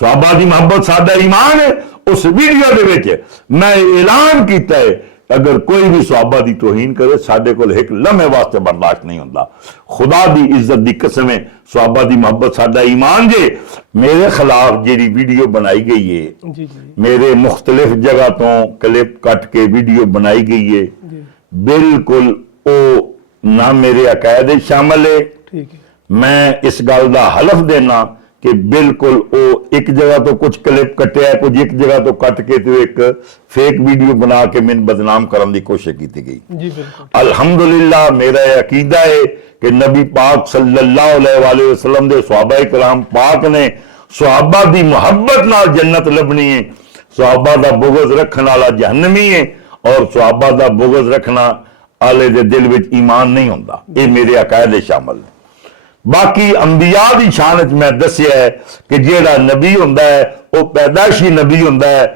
सहाबा की मोहब्बत साडा ईमान है। उस वीडियो दे विच मैं ऐलान किया है, अगर कोई भी सहाबा की तोहीन करे साडे कोल एक लम्हे वास्ते बर्दाश्त नहीं होता। खुदा की इज्जत की कसम है, सहाबा की मोहब्बत साडा ईमान जे। मेरे खिलाफ जी वीडियो बनाई गई है, जी जी मेरे मुख्तलिफ जगह तो क्लिप कट के वीडियो बनाई गई है, जी बिल्कुल वो ना मेरे अकायदे शामिल है। ठीक है मैं इस गल का हलफ देना कि बिल्कुल वो एक जगह तो कुछ क्लिप कटिया, कुछ एक जगह तो कट के तो एक फेक वीडियो बना के मैंने बदनाम करने की कोशिश की गई। जी बिल्कुल अल्हम्दुलिल्लाह मेरा यह अकीदा है कि नबी पाक सल्लल्लाहु अलैहि वसल्लम दे सहाबा कराम पाक ने सहाबा की मुहब्बत नाल जन्नत लभनी है। सहाबा का बुगज रखने वाला जहन्नमी है और सहाबा का बुगज रखना आले दे दिल विच ईमान नहीं होता। ये मेरे अकायदे शामिल है। बाकी अंबिया की शान च मैं दसिया है कि जेड़ा नबी हुंदा है वो पैदाइशी नबी हुंदा है।